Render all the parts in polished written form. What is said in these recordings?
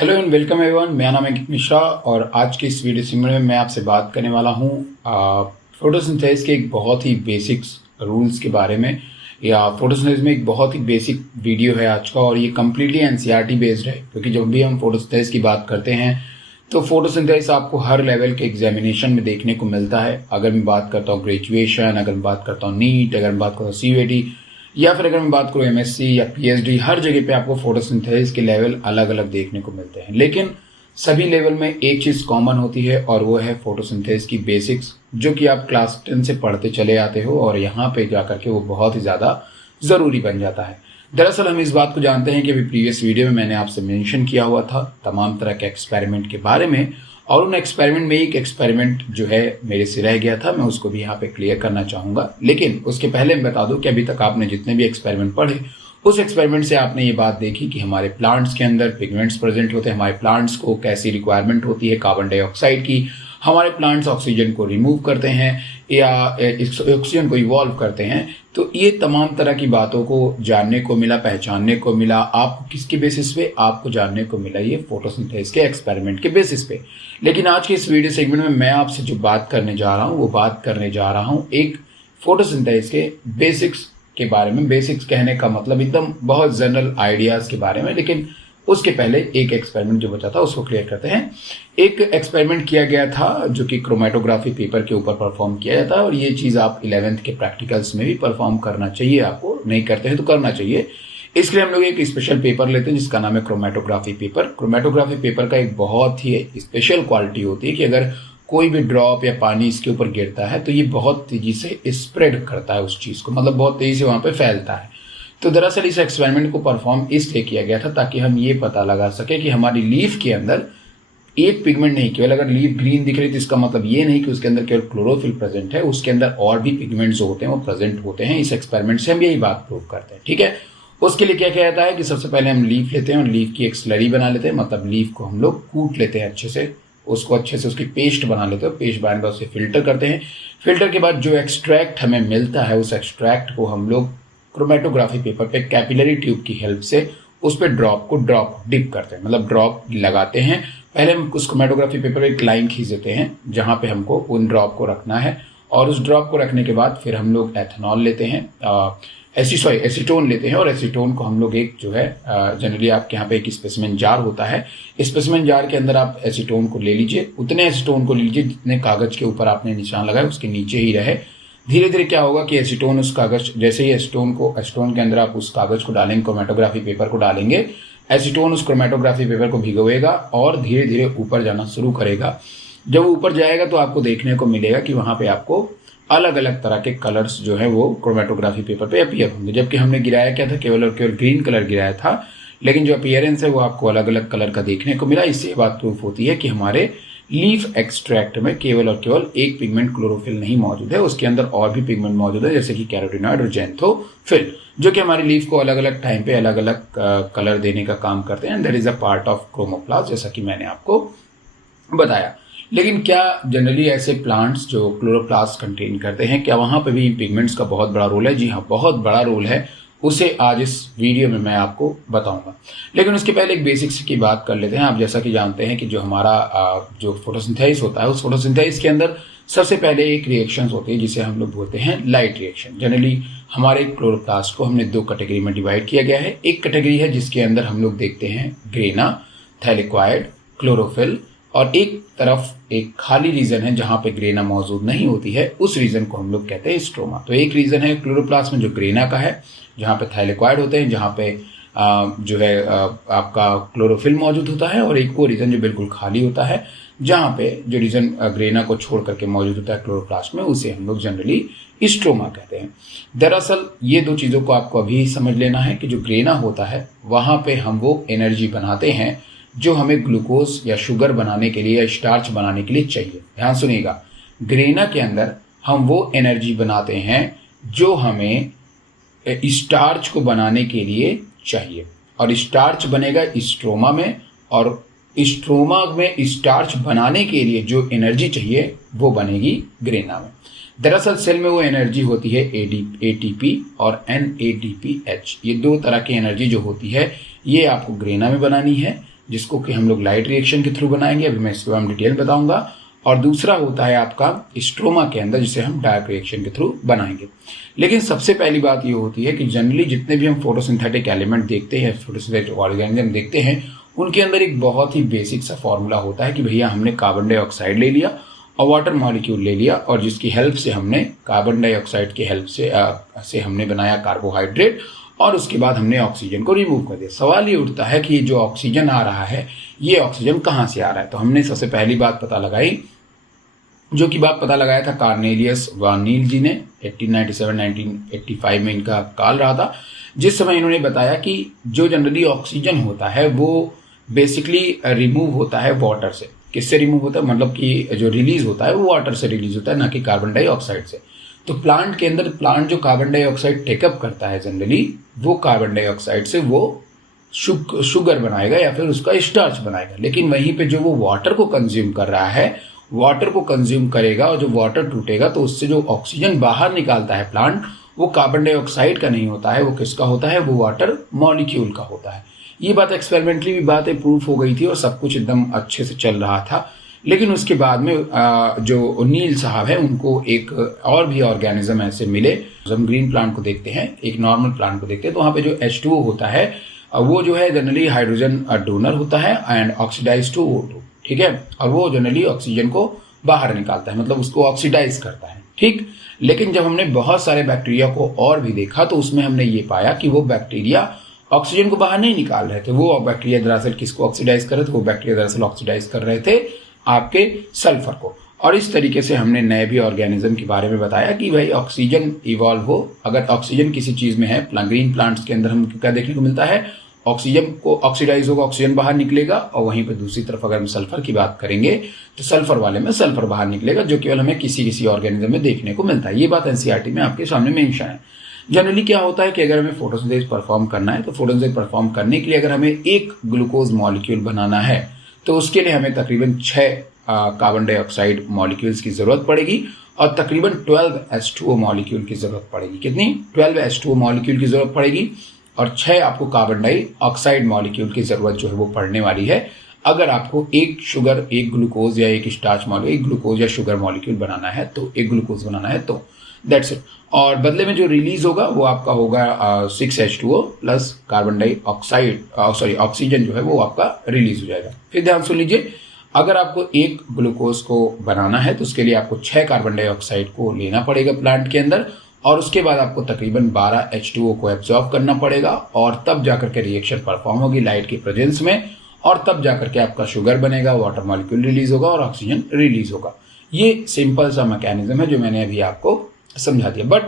Hello and welcome everyone. मेरा नाम है अंकित मिश्रा और आज के इस वीडियो सेगमेंट में मैं आपसे बात करने वाला हूँ फोटोसिंथेसिस के एक बहुत ही बेसिक्स रूल्स के बारे में। या फोटोसिंथेसिस में एक बहुत ही बेसिक वीडियो है आज का और ये कम्प्लीटली एनसीईआरटी बेस्ड है, क्योंकि जब भी हम फोटोसिंथेसिस की बात करते हैं तो फोटोसिंथेसिस आपको हर लेवल के एग्जामिनेशन में देखने को मिलता है। अगर मैं बात करता हूँ ग्रेजुएशन, अगर मैं बात करता हूँ नीट, अगर मैं बात करता हूँ सीयूईटी, या फिर अगर मैं बात करूँ एमएससी या पीएचडी, हर जगह पे आपको फोटोसिंथेसिस के लेवल अलग अलग देखने को मिलते हैं। लेकिन सभी लेवल में एक चीज़ कॉमन होती है और वो है फोटोसिंथेसिस की बेसिक्स, जो कि आप क्लास 10 से पढ़ते चले आते हो और यहाँ पे जाकर के वो बहुत ही ज़्यादा ज़रूरी बन जाता है। दरअसल हम इस बात को जानते हैं कि अभी प्रीवियस वीडियो में मैंने आपसे मेंशन किया हुआ था तमाम तरह के एक्सपेरिमेंट के बारे में, और उन एक्सपेरिमेंट में एक एक्सपेरिमेंट जो है मेरे से रह गया था, मैं उसको भी यहाँ पे क्लियर करना चाहूँगा। लेकिन उसके पहले मैं बता दूं कि अभी तक आपने जितने भी एक्सपेरिमेंट पढ़े उस एक्सपेरिमेंट से आपने ये बात देखी कि हमारे प्लांट्स के अंदर पिगमेंट्स प्रेजेंट होते हैं, हमारे प्लांट्स को कैसी रिक्वायरमेंट होती है कार्बन डाइऑक्साइड की, हमारे प्लांट्स ऑक्सीजन को रिमूव करते हैं या ऑक्सीजन को इवॉल्व करते हैं। तो ये तमाम तरह की बातों को जानने को मिला, पहचानने को मिला। आपको किसके बेसिस पे? आपको जानने को मिला ये फोटोसिंथेसिस के एक्सपेरिमेंट के बेसिस पे। लेकिन आज के इस वीडियो सेगमेंट में मैं आपसे जो बात करने जा रहा हूँ वो बात करने जा रहा हूँ एक फोटोसिंथेसिस के बेसिक्स के बारे में। बेसिक्स कहने का मतलब एकदम बहुत जनरल आइडियाज के बारे में। लेकिन उसके पहले एक एक्सपेरिमेंट जो बचा था उसको क्लियर करते हैं। एक एक्सपेरिमेंट किया गया था जो कि क्रोमेटोग्राफी पेपर के ऊपर परफॉर्म किया जाता है, और ये चीज़ आप 11th के प्रैक्टिकल्स में भी परफॉर्म करना चाहिए, आपको नहीं करते हैं तो करना चाहिए। इसके लिए हम लोग एक स्पेशल पेपर लेते हैं जिसका नाम है क्रोमेटोग्राफी पेपर। क्रोमेटोग्राफी पेपर का एक बहुत ही स्पेशल क्वालिटी होती है कि अगर कोई भी ड्रॉप या पानी इसके ऊपर गिरता है तो ये बहुत तेजी से स्प्रेड करता है उस चीज़ को, मतलब बहुत तेजी से वहाँ पे फैलता है। तो दरअसल इस एक्सपेरिमेंट को परफॉर्म इसलिए किया गया था ताकि हम ये पता लगा सके कि हमारी लीफ के अंदर एक पिगमेंट नहीं, केवल अगर लीफ ग्रीन दिख रही तो इसका मतलब ये नहीं कि उसके अंदर केवल क्लोरोफिल प्रेजेंट है, उसके अंदर और भी पिगमेंट्स जो होते हैं वो प्रेजेंट होते हैं। इस एक्सपेरिमेंट से हम यही बात प्रूव करते हैं, ठीक है। उसके लिए क्या किया जाता है कि सबसे पहले हम लीफ लेते हैं और लीफ की एक स्लरी बना लेते हैं, मतलब लीफ को हम लोग कूट लेते हैं अच्छे से, उसको अच्छे से उसकी पेस्ट बना लेते हैं। पेस्ट बनाने के बाद उसे फिल्टर करते हैं। फिल्टर के बाद जो एक्सट्रैक्ट हमें मिलता है उस एक्सट्रैक्ट को हम लोग क्रोमेटोग्राफी पेपर पे कैपिलरी ट्यूब की हेल्प से उस पर ड्रॉप डिप करते हैं, मतलब ड्रॉप लगाते हैं। पहले हम उस क्रोमेटोग्राफी पेपर पे एक लाइन खींच देते हैं जहाँ पे हमको उन ड्रॉप को रखना है, और उस ड्रॉप को रखने के बाद फिर हम लोग एथेनॉल लेते हैं, एसीटोन लेते हैं, और एसीटोन को हम लोग एक जो है जनरली आपके यहाँ पे एक स्पेसिमेन जार होता है, स्पेसिमेन जार के अंदर आप एसीटोन को ले लीजिए, उतने एसीटोन को ले लीजिए जितने कागज के ऊपर आपने निशान लगाया उसके नीचे ही रहे। धीरे धीरे क्या होगा कि एसीटोन उस कागज, जैसे ही एसीटोन के अंदर आप उस कागज को डालेंगे, क्रोमेटोग्राफी पेपर को डालेंगे, एसीटोन उस क्रोमेटोग्राफी पेपर को भिगोएगा और धीरे धीरे ऊपर जाना शुरू करेगा। जब ऊपर जाएगा तो आपको देखने को मिलेगा कि वहां पे आपको अलग अलग तरह के कलर्स जो है वो क्रोमेटोग्राफी पेपर पे अपीयर होंगे। जबकि हमने गिराया क्या था, केवल और केवल ग्रीन कलर गिराया था, लेकिन जो अपीयरेंस है वो आपको अलग अलग कलर का देखने को मिला। इससे बात प्रूफ होती है कि हमारे लीफ एक्सट्रैक्ट में केवल और केवल एक पिगमेंट क्लोरोफिल नहीं मौजूद है, उसके अंदर और भी पिगमेंट मौजूद है, जैसे कि कैरोटीनॉइड और ज़ैंथोफिल, जो कि हमारी लीफ को अलग अलग टाइम पे अलग अलग कलर देने का काम करते हैं। That is a part of chromoplast, जैसा कि मैंने आपको बताया। लेकिन क्या जनरली ऐसे प्लांट्स जो क्लोरोप्लास्ट कंटेन करते हैं, क्या वहां पे भी इन पिगमेंट्स का बहुत बड़ा रोल है? जी हाँ, बहुत बड़ा रोल है। उसे आज इस वीडियो में मैं आपको बताऊंगा। लेकिन उसके पहले एक बेसिक्स की बात कर लेते हैं। आप जैसा कि जानते हैं कि जो हमारा जो फोटोसिंथेसिस होता है, उस फोटोसिंथेसिस के अंदर सबसे पहले एक रिएक्शन होती है जिसे हम लोग बोलते हैं लाइट रिएक्शन। जनरली हमारे क्लोरोप्लास्ट को हमने दो कैटेगरी में डिवाइड किया गया है। एक कैटेगरी है जिसके अंदर हम लोग देखते हैं ग्रेना, थैलेक्वाइड, क्लोरोफिल, और एक तरफ एक खाली रीजन है जहां पे ग्रेना मौजूद नहीं होती है, उस रीजन को हम लोग कहते हैं स्ट्रोमा। तो एक रीजन है क्लोरोप्लास्ट में जो ग्रेना का है, जहां पे थैलेक्वाइड होते हैं, जहां पे जो है आपका क्लोरोफिल मौजूद होता है, और एक वो रीजन जो बिल्कुल खाली होता है जहां पे जो रीजन ग्रेना को छोड़ करके मौजूद होता है क्लोरोप्लास्ट में, उसे हम लोग जनरली स्ट्रोमा कहते हैं। दरअसल ये दो चीजों को आपको अभी समझ लेना है कि जो ग्रेना होता है वहां पे हम वो एनर्जी बनाते हैं जो हमें ग्लूकोज या शुगर बनाने के लिए या स्टार्च बनाने के लिए चाहिए। ध्यान सुनिएगा, ग्रेना के अंदर हम वो एनर्जी बनाते हैं जो हमें स्टार्च को बनाने के लिए चाहिए, और स्टार्च बनेगा स्ट्रोमा में, और स्ट्रोमा में स्टार्च बनाने के लिए जो एनर्जी चाहिए वो बनेगी ग्रेना में। दरअसल सेल में वो एनर्जी होती है एटीपी और NADPH। ये दो तरह की एनर्जी जो होती है ये आपको ग्रेना में बनानी है, जिसको कि हम लोग लाइट रिएक्शन के थ्रू बनाएंगे, अभी मैं इसको हम डिटेल बताऊंगा। और दूसरा होता है आपका स्ट्रोमा के अंदर, जिसे हम डार्क रिएक्शन के थ्रू बनाएंगे। लेकिन सबसे पहली बात ये होती है कि जनरली जितने भी हम फोटोसिंथेटिक एलिमेंट देखते हैं, फोटोसिंथेटिक ऑर्गेनिज्म देखते हैं, उनके अंदर एक बहुत ही बेसिक सा फॉर्मूला होता है कि भैया हमने कार्बन डाइऑक्साइड ले लिया और वाटर मॉलिक्यूल ले लिया, और जिसकी हेल्प से हमने कार्बन डाइऑक्साइड की हेल्प से हमने बनाया कार्बोहाइड्रेट, और उसके बाद हमने ऑक्सीजन को रिमूव कर दिया। सवाल ये उठता है कि ये जो ऑक्सीजन आ रहा है, ये ऑक्सीजन कहाँ से आ रहा है? तो हमने सबसे पहली बात पता लगाई, जो कि बात पता लगाया था कार्नेलियस वान नील जी ने 1897-1985 में इनका काल रहा था, जिस समय इन्होंने बताया कि जो जनरली ऑक्सीजन होता है वो बेसिकली रिमूव होता है वाटर से। किससे रिमूव होता है? मतलब कि जो रिलीज होता है वो वाटर से रिलीज होता है, ना कि कार्बन डाइऑक्साइड से। तो प्लांट के अंदर प्लांट जो कार्बन डाइऑक्साइड टेकअप करता है जनरली, वो कार्बन डाइऑक्साइड से वो शुगर बनाएगा या फिर उसका स्टार्च बनाएगा। लेकिन वहीं पे जो वो वाटर को कंज्यूम कर रहा है, वाटर को कंज्यूम करेगा, और जो वाटर टूटेगा तो उससे जो ऑक्सीजन बाहर निकालता है प्लांट, वो कार्बन डाइऑक्साइड का नहीं होता है, वो किसका होता है? वो वाटर मॉलिक्यूल का होता है। ये बात एक्सपेरिमेंटली भी बात प्रूफ हो गई थी और सब कुछ एकदम अच्छे से चल रहा था। लेकिन उसके बाद में जो नील साहब है, उनको एक और भी ऑर्गेनिज्म ऐसे मिले। हम ग्रीन प्लांट को देखते हैं, एक नॉर्मल प्लांट को देखते हैं, तो वहाँ पे जो H2O होता है वो जो है जनरली हाइड्रोजन डोनर होता है एंड ऑक्सीडाइज टू O2, ठीक है। और वो जनरली ऑक्सीजन को बाहर निकालता है, मतलब उसको ऑक्सीडाइज करता है, ठीक। लेकिन जब हमने बहुत सारे बैक्टीरिया को और भी देखा, तो उसमें हमने ये पाया कि वो बैक्टीरिया ऑक्सीजन को बाहर नहीं निकाल रहे थे। वो बैक्टीरिया दरअसल किसको ऑक्सीडाइज कर रहे थे? वो बैक्टीरिया दरअसल ऑक्सीडाइज कर रहे थे आपके सल्फर को। और इस तरीके से हमने नए भी ऑर्गेनिज्म के बारे में बताया कि भाई ऑक्सीजन इवॉल्व हो, अगर ऑक्सीजन किसी चीज में है, ग्रीन प्लांट्स के अंदर हमको क्या देखने को मिलता है? ऑक्सीजन को ऑक्सीडाइज होगा, ऑक्सीजन बाहर निकलेगा, और वहीं पर दूसरी तरफ अगर हम सल्फर की बात करेंगे तो सल्फर वाले में सल्फर बाहर निकलेगा, जो केवल हमें किसी किसी ऑर्गेनिज्म में देखने को मिलता है। ये बात एनसीईआरटी में आपके सामने मेंशन है। जनरली क्या होता है कि अगर हमें फोटोसिंथेसिस परफॉर्म करना है, तो फोटोसिंथेसिस परफॉर्म करने के लिए अगर हमें एक ग्लूकोज मॉलिक्यूल बनाना है, तो उसके लिए हमें तकरीबन 6 कार्बन डाइऑक्साइड मॉलिक्यूल्स की जरूरत पड़ेगी और तकरीबन 12 H2O मॉलिक्यूल की जरूरत पड़ेगी। कितनी? 12 H2O मॉलिक्यूल की जरूरत पड़ेगी और 6 आपको कार्बन डाइऑक्साइड मॉलिक्यूल की जरूरत जो है वो पड़ने वाली है, अगर आपको एक शुगर, एक ग्लूकोज या एक स्टार्च मॉलिक्यूल, एक ग्लूकोज या शुगर मॉलिक्यूल बनाना है, तो एक ग्लूकोज बनाना है, तो दैट्स इट। और बदले में जो रिलीज होगा वो आपका होगा 6 H2O plus carbon dioxide, sorry oxygen जो है वो आपका रिलीज हो जाएगा। फिर ध्यान सुन लीजिए, अगर आपको एक ग्लूकोज को बनाना है तो उसके लिए आपको 6 कार्बन डाइऑक्साइड को लेना पड़ेगा प्लांट के अंदर, और उसके बाद आपको तकरीबन 12 H2O को एब्जॉर्ब करना पड़ेगा, और तब जाकर के रिएक्शन परफॉर्म होगी लाइट की प्रेजेंस में, और तब जाकर के आपका शुगर बनेगा, वाटर मॉलिक्यूल रिलीज होगा और ऑक्सीजन रिलीज होगा। ये सिंपल सा मैकेनिज्म है जो मैंने अभी आपको समझा दिया। बट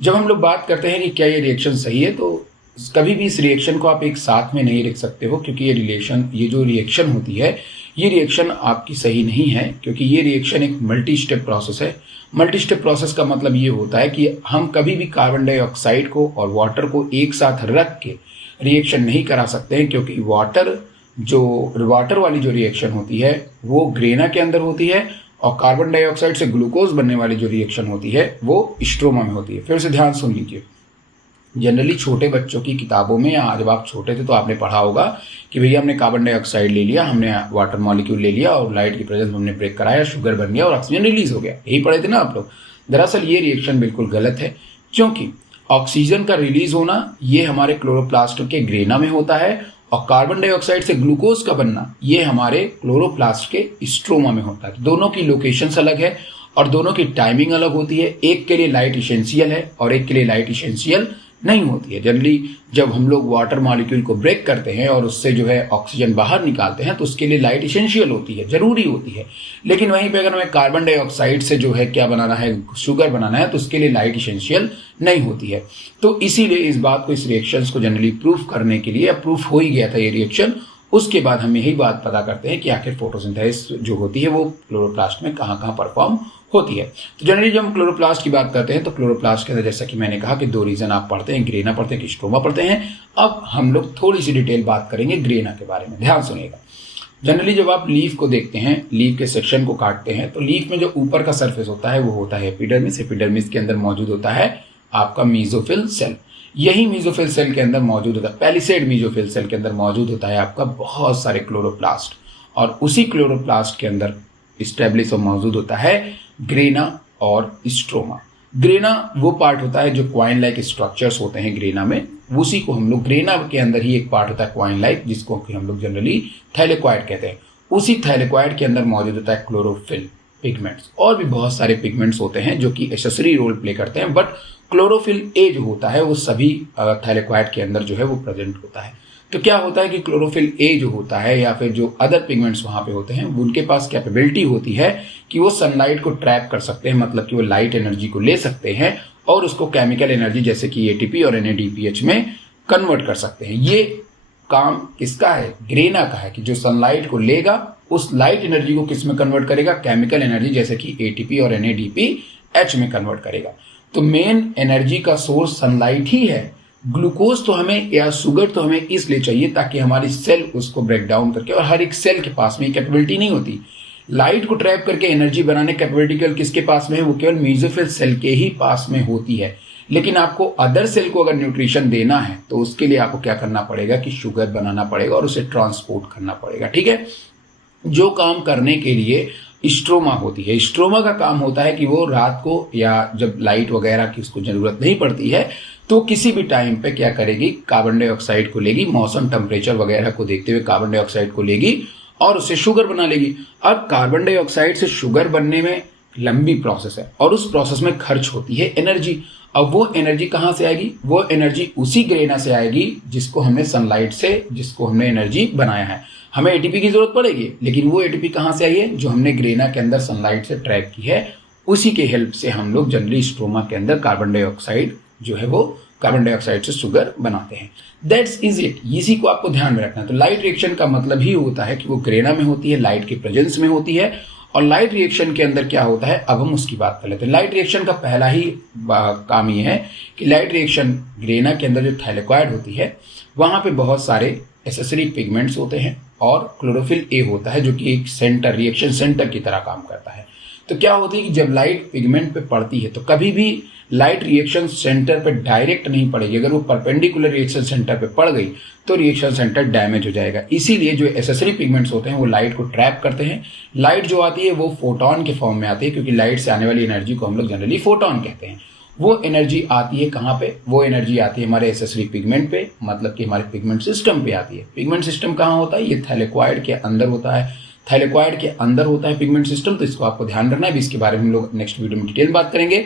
जब हम लोग बात करते हैं कि क्या ये रिएक्शन सही है, तो कभी भी इस रिएक्शन को आप एक साथ में नहीं लिख सकते हो, क्योंकि ये जो रिएक्शन होती है, ये रिएक्शन आपकी सही नहीं है, क्योंकि ये रिएक्शन एक मल्टी स्टेप प्रोसेस है। मल्टी स्टेप प्रोसेस का मतलब ये होता है कि हम कभी भी कार्बन डाइऑक्साइड को और वाटर को एक साथ रख के रिएक्शन नहीं करा सकते हैं, क्योंकि वाटर वाली जो रिएक्शन होती है वो ग्रेना के अंदर होती है, और कार्बन डाइऑक्साइड से ग्लूकोज बनने वाली जो रिएक्शन होती है वो स्ट्रोमा में होती है। फिर से ध्यान सुन लीजिए, जनरली छोटे बच्चों की किताबों में, या जब आप छोटे थे तो आपने पढ़ा होगा कि भैया हमने कार्बन डाइऑक्साइड ले लिया, हमने वाटर मॉलिक्यूल ले लिया, और लाइट की प्रेजेंस में हमने ब्रेक कराया, शुगर बन गया और ऑक्सीजन रिलीज हो गया। यही पढ़े थे ना आप लोग? दरअसल ये रिएक्शन बिल्कुल गलत है, क्योंकि ऑक्सीजन का रिलीज होना ये हमारे क्लोरोप्लास्ट के ग्रेना में होता है, और कार्बन डाइऑक्साइड से ग्लूकोज का बनना ये हमारे क्लोरोप्लास्ट के स्ट्रोमा में होता है। दोनों की लोकेशंस अलग है और दोनों की टाइमिंग अलग होती है। एक के लिए लाइट इसेंशियल है और एक के लिए लाइट इसेंशियल नहीं होती है। जनरली जब हम लोग वाटर मॉलिक्यूल को ब्रेक करते हैं और उससे जो है ऑक्सीजन बाहर निकालते हैं, तो उसके लिए लाइट इसेंशियल होती है, जरूरी होती है। लेकिन वहीं पे अगर हमें कार्बन डाइऑक्साइड से जो है क्या बनाना है, शुगर बनाना है, तो उसके लिए लाइट इसेंशियल नहीं होती है। तो इसीलिए इस बात को, इस रिएक्शंस को जनरली प्रूफ करने के लिए, प्रूफ हो ही गया था ये रिएक्शन, उसके बाद हम यही बात पता करते हैं कि आखिर फोटोसिंथेसिस जो होती है वो क्लोरोप्लास्ट में कहाँ कहाँ परफॉर्म होती है। तो जनरली जब हम क्लोरोप्लास्ट की बात करते हैं, तो क्लोरोप्लास्ट के अंदर जैसा कि मैंने कहा कि 2 रीजन आप पढ़ते हैं, ग्रेना पढ़ते हैं कि स्ट्रोमा पढ़ते हैं। अब हम लोग थोड़ी सी डिटेल बात करेंगे ग्रेना के बारे में, ध्यान सुनिएगा। जनरली जब आप लीफ को देखते हैं, लीफ के सेक्शन को काटते हैं, तो लीफ में जो ऊपर का सरफेस होता है वो होता है एपिडर्मिस। एपिडर्मिस के अंदर मौजूद होता है आपका मीजोफिल सेल। यही मीजोफिल सेल के अंदर मौजूद होता है, पैलिसेड मीजोफिल सेल के अंदर मौजूद होता है आपका बहुत सारे क्लोरोप्लास्ट, और उसी क्लोरोप्लास्ट के अंदर स्टेब्लिश और मौजूद होता है ग्रेना और स्ट्रोमा। ग्रेना वो पार्ट होता है जो क्वाइन लाइक स्ट्रक्चर्स होते हैं ग्रेना में, उसी को हम लोग, ग्रेना के अंदर ही एक पार्ट होता है क्वाइन लाइक, जिसको कि हम लोग जनरली थैलेक्वाइड कहते हैं। उसी थैलेक्वाइड के अंदर मौजूद होता है क्लोरोफिल पिगमेंट्स, और भी बहुत सारे पिगमेंट्स होते हैं जो कि एक्सेसरी रोल प्ले करते हैं, बट क्लोरोफिल ए जो होता है वो सभी थैलेक्वाइड के अंदर जो है वो प्रेजेंट होता है। तो क्या होता है कि क्लोरोफिल ए जो होता है या फिर जो अदर पिगमेंट्स वहां पे होते हैं, उनके पास कैपेबिलिटी होती है कि वो सनलाइट को ट्रैप कर सकते हैं, मतलब कि वो लाइट एनर्जी को ले सकते हैं और उसको केमिकल एनर्जी जैसे कि एटीपी और एनएडीपीएच में कन्वर्ट कर सकते हैं। ये काम किसका है? ग्रेना का है, कि जो सनलाइट को लेगा उस लाइट एनर्जी को किस में कन्वर्ट करेगा? केमिकल एनर्जी जैसे कि एटीपी और एनएडीपीएच में कन्वर्ट करेगा। तो मेन एनर्जी का सोर्स सनलाइट ही है। ग्लूकोज तो हमें या शुगर तो हमें इसलिए चाहिए ताकि हमारी सेल उसको ब्रेक डाउन करके, और हर एक सेल के पास में कैपेबिलिटी नहीं होती लाइट को ट्रैप करके एनर्जी बनाने, कैपेबिलिटी केवल किसके पास में है? वो केवल मेसोफिल सेल के ही पास में होती है। लेकिन आपको अदर सेल को अगर न्यूट्रिशन देना है तो उसके लिए आपको क्या करना पड़ेगा कि शुगर बनाना पड़ेगा और उसे ट्रांसपोर्ट करना पड़ेगा। ठीक है, जो काम करने के लिए स्ट्रोमा होती है। स्ट्रोमा का काम होता है कि वो रात को या जब लाइट वगैरह की उसको जरूरत नहीं पड़ती है तो किसी भी टाइम पे क्या करेगी? कार्बन डाइऑक्साइड को लेगी, मौसम टेम्परेचर वगैरह को देखते हुए कार्बन डाइऑक्साइड को लेगी और उससे शुगर बना लेगी। अब कार्बन डाइऑक्साइड से शुगर बनने में लंबी प्रोसेस है और उस प्रोसेस में खर्च होती है एनर्जी। अब वो एनर्जी कहाँ से आएगी? वो एनर्जी उसी ग्रेना से आएगी जिसको हमने सनलाइट से, जिसको हमने एनर्जी बनाया है। हमें एटीपी की जरूरत पड़ेगी, लेकिन वो एटीपी कहाँ से आई है? जो हमने ग्रेना के अंदर सनलाइट से ट्रैप की है, उसी के हेल्प से हम लोग जनरली स्ट्रोमा के अंदर कार्बन डाइऑक्साइड जो है वो कार्बन डाइऑक्साइड से शुगर बनाते हैं। दैट्स इज इट, इसी को आपको ध्यान में रखना है। तो लाइट रिएक्शन का मतलब ही होता है कि वो ग्रेना में होती है, लाइट की प्रेजेंस में होती है। और लाइट रिएक्शन के अंदर क्या होता है, अब हम उसकी बात कर लेते हैं। लाइट रिएक्शन का पहला ही काम ये है कि लाइट रिएक्शन ग्रेना के अंदर जो थैलेक्वाइड होती है वहां पे बहुत सारे एसेसरी पिगमेंट्स होते हैं और क्लोरोफिल ए होता है जो कि एक सेंटर, रिएक्शन सेंटर की तरह काम करता है। तो क्या होती है कि जब लाइट पिगमेंट पे पड़ती है तो कभी भी लाइट रिएक्शन सेंटर पे डायरेक्ट नहीं पड़ेगी। अगर वो परपेंडिकुलर रिएक्शन सेंटर पे पड़ गई तो रिएक्शन सेंटर डैमेज हो जाएगा। इसीलिए जो एसेसरी पिगमेंट्स होते हैं वो लाइट को ट्रैप करते हैं। लाइट जो आती है वो फोटोन के फॉर्म में आती है, क्योंकि लाइट से आने वाली एनर्जी को हम लोग जनरली फोटोन कहते हैं। वो एनर्जी आती है कहाँ पे? वो एनर्जी आती है हमारे एसेसरी पिगमेंट पे, मतलब कि हमारे पिगमेंट सिस्टम पे आती है। पिगमेंट सिस्टम कहाँ होता है? ये थैलेक्वाइड के अंदर होता है। थैलेक्वाइड के अंदर होता है पिगमेंट सिस्टम, तो इसको आपको ध्यान रखना है। इसके बारे में हम लोग नेक्स्ट वीडियो में डिटेल बात करेंगे।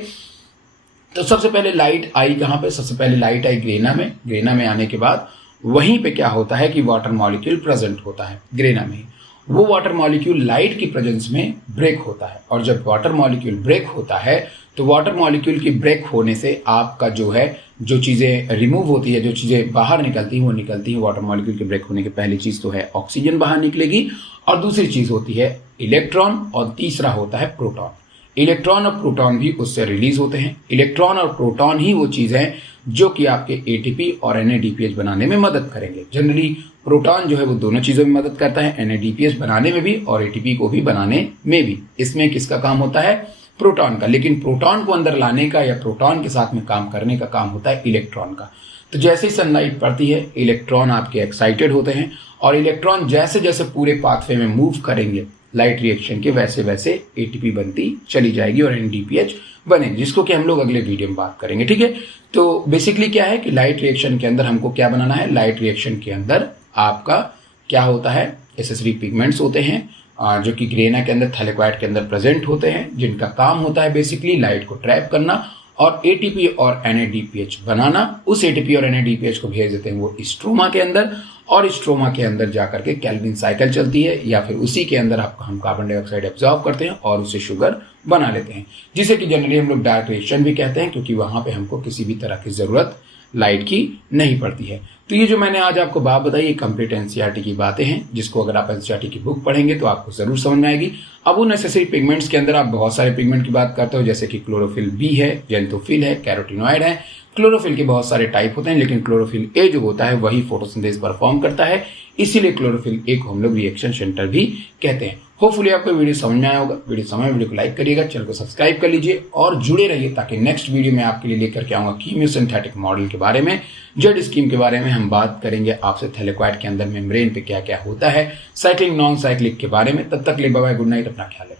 तो सबसे पहले लाइट आई कहाँ पे? सबसे पहले लाइट आई ग्रेना में। ग्रेना में आने के बाद वहीं पे क्या होता है कि वाटर मॉलिक्यूल प्रेजेंट होता है ग्रेना में। वो वाटर मॉलिक्यूल लाइट की प्रेजेंस में ब्रेक होता है, और जब वाटर मॉलिक्यूल ब्रेक होता है तो वाटर मॉलिक्यूल की ब्रेक होने से आपका जो है, जो चीज़ें रिमूव होती है, जो चीज़ें बाहर निकलती हैं वो निकलती हैं। वाटर मॉलिक्यूल के ब्रेक होने की पहली चीज़ तो है ऑक्सीजन बाहर निकलेगी, और दूसरी चीज़ होती है इलेक्ट्रॉन, और तीसरा होता है प्रोटॉन। इलेक्ट्रॉन और प्रोटॉन भी उससे रिलीज होते हैं। इलेक्ट्रॉन और प्रोटॉन ही वो चीज़ है जो कि आपके एटीपी और एनएडीपीएच बनाने में मदद करेंगे। जनरली प्रोटॉन जो है वो दोनों चीज़ों में मदद करता है, एनएडीपीएच बनाने में भी और एटीपी को भी बनाने में भी। इसमें किसका काम होता है? प्रोटॉन का। लेकिन प्रोटॉन को अंदर लाने का या प्रोटॉन के साथ में काम करने का काम होता है इलेक्ट्रॉन का। तो जैसे ही सनलाइट पड़ती है इलेक्ट्रॉन आपके एक्साइटेड होते हैं, और इलेक्ट्रॉन जैसे जैसे पूरे पाथवे में मूव करेंगे लाइट रिएक्शन के, वैसे वैसे एटीपी बनती चली जाएगी और एनएडीपीएच बनेगी, जिसको कि हम लोग अगले वीडियो में बात करेंगे। ठीक है, तो बेसिकली क्या है कि लाइट रिएक्शन के अंदर हमको क्या बनाना है? लाइट रिएक्शन के अंदर आपका क्या होता है? एसेसरी पिगमेंट्स होते हैं जो कि ग्रेना के अंदर, थैलेक्वाइड के अंदर प्रेजेंट होते हैं, जिनका काम होता है बेसिकली लाइट को ट्रैप करना और एटीपी और एनएडीपीएच बनाना। उस एटीपी और एनएडीपीएच को भेज देते हैं वो स्ट्रोमा के अंदर, और स्ट्रोमा के अंदर जाकर के कैल्विन साइकिल चलती है, या फिर उसी के अंदर हम कार्बन डाइऑक्साइड एब्जॉर्ब करते हैं और उसे शुगर बना लेते हैं, जिसे कि जनरली हम लोग डार्क रिएक्शन भी कहते हैं, क्योंकि वहां पे हमको किसी भी तरह की जरूरत लाइट की नहीं पड़ती है। तो ये जो मैंने आज आपको बात बताई, ये कंप्लीट एनसीईआरटी की बातें हैं, जिसको अगर आप एनसीईआरटी की बुक पढ़ेंगे तो आपको जरूर समझ में आएगी। अब उन नेसेसरी पिगमेंट्स के अंदर आप बहुत सारे पिगमेंट की बात करते हो, जैसे कि क्लोरोफिल बी है, जेंथोफिल है, कैरोटिनॉइड है, क्लोरोफिल के बहुत सारे टाइप होते हैं, लेकिन क्लोरोफिल ए जो होता है वही फोटोसिंथेसिस परफॉर्म करता है, इसीलिए क्लोरोफिल ए को हम लोग रिएक्शन सेंटर भी कहते हैं। होपफुली आपको वीडियो समझ में आया होगा। वीडियो को लाइक करिएगा, चैनल को सब्सक्राइब कर लीजिए और जुड़े रहिए, ताकि नेक्स्ट वीडियो में आपके लिए लेकर के आऊंगा कीमियोसिंथेटिक मॉडल के बारे में, जेड स्कीम के बारे में हम बात करेंगे आपसे, थैलेकोइड के अंदर मेम्ब्रेन पे क्या क्या होता है, साइक्लिक नॉन साइक्लिक के बारे में। तब तक ले बाय बाय, गुड नाइट, अपना ख्याल रखिए।